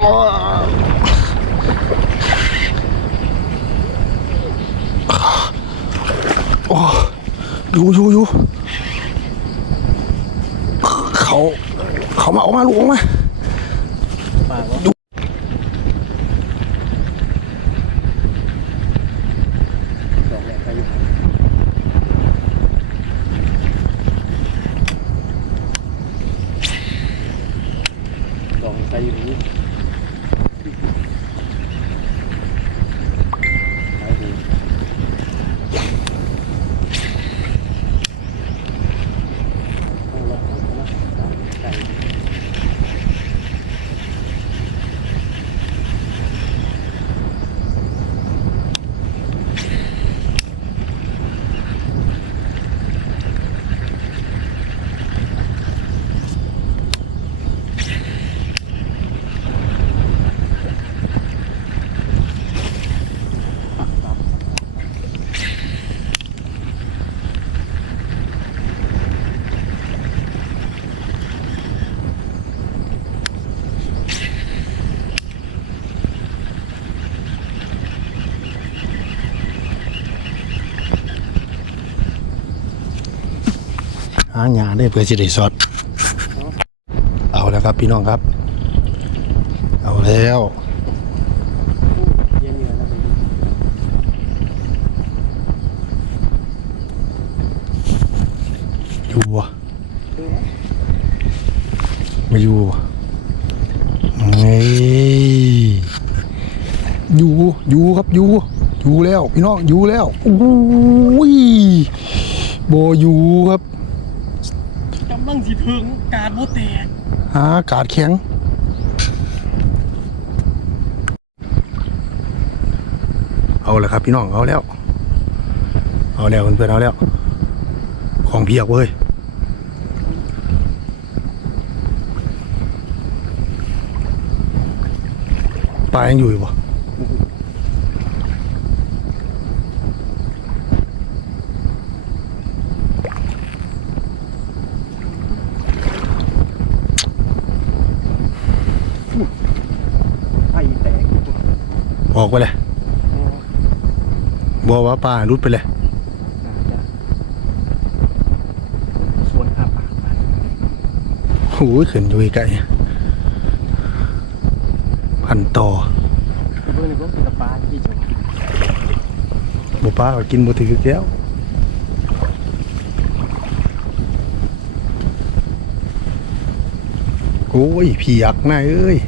โอ้อยู่อยู่อยู่เขา เขามาออกมาลูกออกมา ปากว่าดอกแหลกไปอยู่ดอกไปอยู่นี่ไปดูเอาละเอาละไก่ หาหยาได้เพื่อจะได้สดเอาแล้วครับพี่น้องครับ เอาแล้วอยู่วะไม่อยู่วะเฮ้ยอยู่อยู่ครับอยู่อยู่แล้วพี่น้องอยู่แล้วอุ้ยโบอยู่ครับ กำลังสิถึงการโบแตกหากาดแข็ง เอาแล้วครับพี่น้อง เอาแล้ว เอาแล้วเพื่อนๆเอาแล้ว ของเพียกเว้ย ปลายังอยู่อยู่ปะ ไผ่แตกอยู่ออกไปเลยบอกว่าปลารุดไปเลยน่าจะสวนอาปากไปโอ้ยขึ้นอยู่ไกลพันต่อเบิ่งในพวกกินตะปลาที่จังหวัดบ่ป้าก็กินบ่ถือแก้วโอ้ยเพียกนายเอ้ย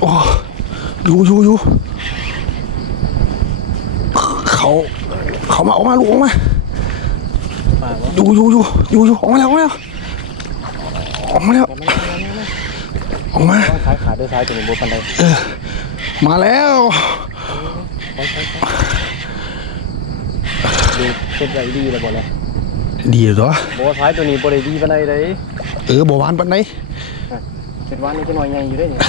โอ้อยู่อยู่อยู่เขาเขามาออกมาลูกออกมาปากว่าอยู่อยู่อยู่อยู่อยู่ออกมาแล้วออกมาแล้วออกมาแล้วแต่ไม่ไม่ไม่ไม่ออกมาต้องซ้ายขาด้วยซ้ายตัวนี้โบปันไดเออมาแล้วซ้ายซ้ายซ้ายดูเป็นไรดีเลยบ่เลย ดีเหรอโบซ้ายตัวนี้โบได้ดีปันไดเลยเออบ่หวานปานใดเจ็ดวันนี้ก็หน่อยใหญ่อยู่ได้เนี่ย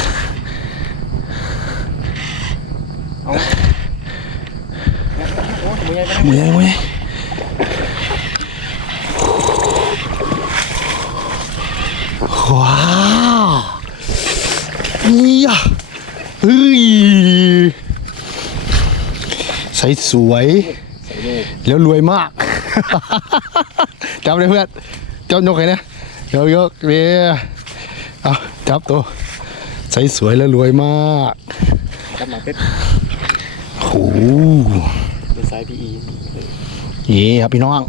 เอาโอ้ยใหญ่ไปมือใหญ่มือใหญ่ว้าวนี่อะเฮ้ยใสสวยใส่ลูกแล้วรวยมาก จับเลยเพื่อนจับยกไงนะยกยกเรียเอาจับตัวใสสวยแล้วรวยมากกลับมาเป็ดโอ้โหเป็นสายพีอีนี่ครับพี่น้อง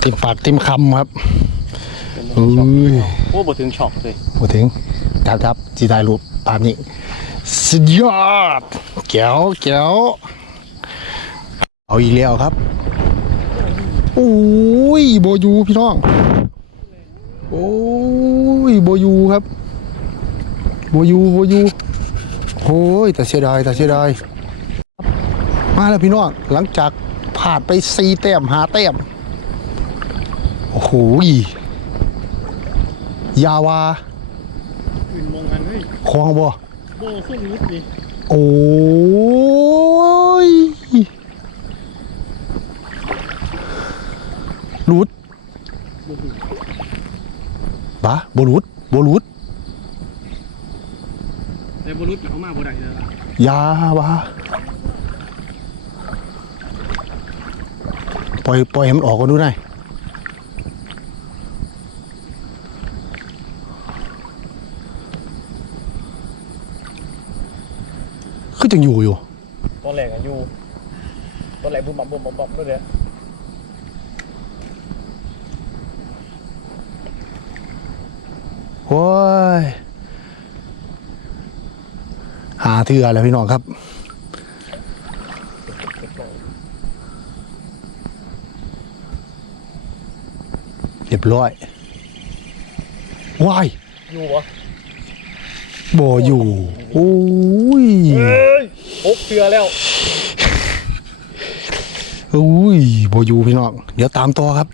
เต็มปากเต็มคำครับเป็นเอ้ยโอ้บ่ถึงช็อกเลยพูดถึงจับจับจีได้รูปภาพนี้สุดยอดแก้วแก้ว เอาอีกแล้วครับโอ้ยโบอยูพี่น้อง โอ้ยโบอยูครับโบอยูโบอยูโอ้ยแต่เสียดายแต่เสียดายมาแล้วพี่น้องหลังจากผ่านไปสี่แต้มหาแต้มโอ้โหยาวาอื่นมองกันเฮ้ยคลองบ่โบสู้นิดดิโอ้ย รูด บ่ฮู้ บะบรูดบรูดแต่บ่รู้เอามาบ่ได้แล้วล่ะยาบะปล่อยปล่อยให้มันออกก่อนดูได้คือจังอยู่อยู่ ตอนแรกอะอยู่ตอนแรกบุ้มบั่มบุ้มบั่มบั่มด้วยเด้อ โอ้ยหาเถื่อแล้วพี่น้องครับเรียบร้อย ว้าย อยู่บ่บ่อยู่ โอ้ยเอ้ยพกเสือแล้วโอ้ยบ่อยู่พี่น้อง เดี๋ยวตามต่อครับ